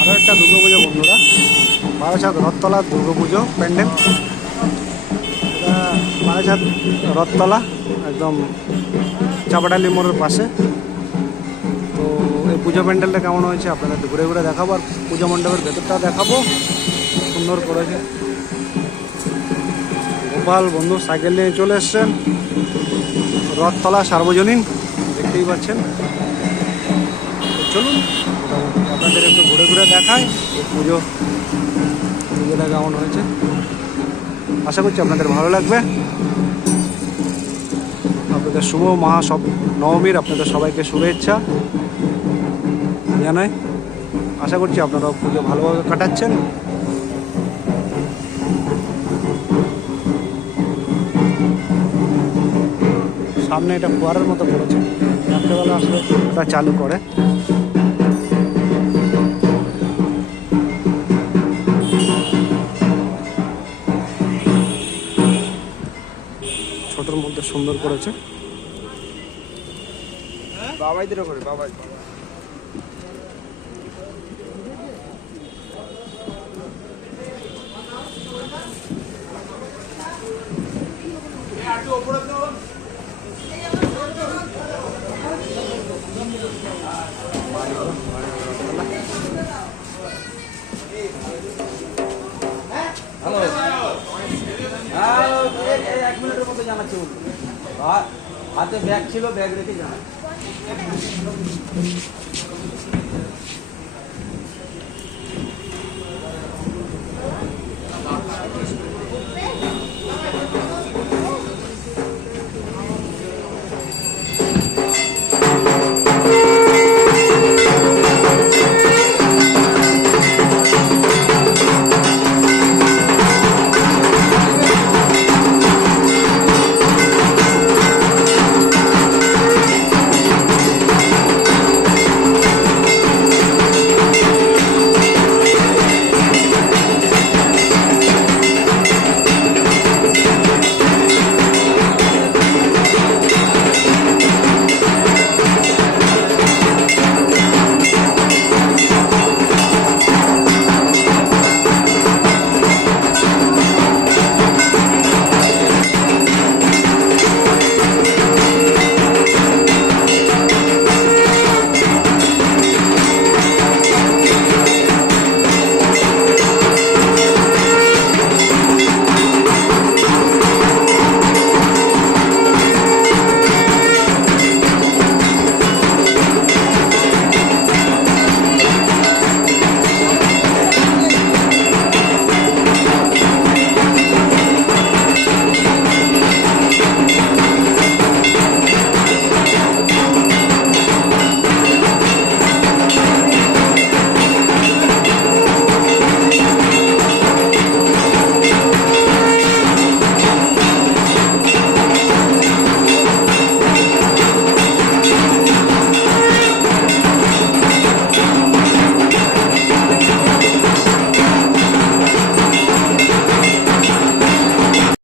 আরও একটা দুর্গাপুজো বন্ধুরা। বারাসাত রথতলা দুর্গাপুজো প্যান্ডেল এটা বারাসাত রথতলা, একদম চাপাডালি মোড়ের পাশে। তো এই পুজো প্যান্ডেলটা কেমন হয়েছে আপনাদের ঘুরে ঘুরে দেখাবো, আর পুজো মণ্ডপের ভেতরটা দেখাবো। সুন্দর করেছে। গোপাল বন্ধু সাইকেল নিয়ে চলে এসছেন। রথতলা সার্বজনীন, দেখতেই পাচ্ছেন। চলুন, মোটামুটি আপনাদের একটু ঘুরে ঘুরে দেখায় পুজো পুজোটা কেমন হয়েছে। আশা করছি আপনাদের ভালো লাগবে। আপনাদের শুভ মহা সব নবমীর আপনাদের সবাইকে শুভেচ্ছা জানাই। আশা করছি আপনারা পুজো ভালোভাবে কাটাচ্ছেন। সামনে এটা ফোয়ারের মতো করেছে রাত্রেবেলা আসলে ওটা চালু করে। ছোটোর মধ্যে সুন্দর করেছে। বাবাইদের করে বাবাই। হাতে ব্যাগ ছিল ব্যাগ রেখে জানা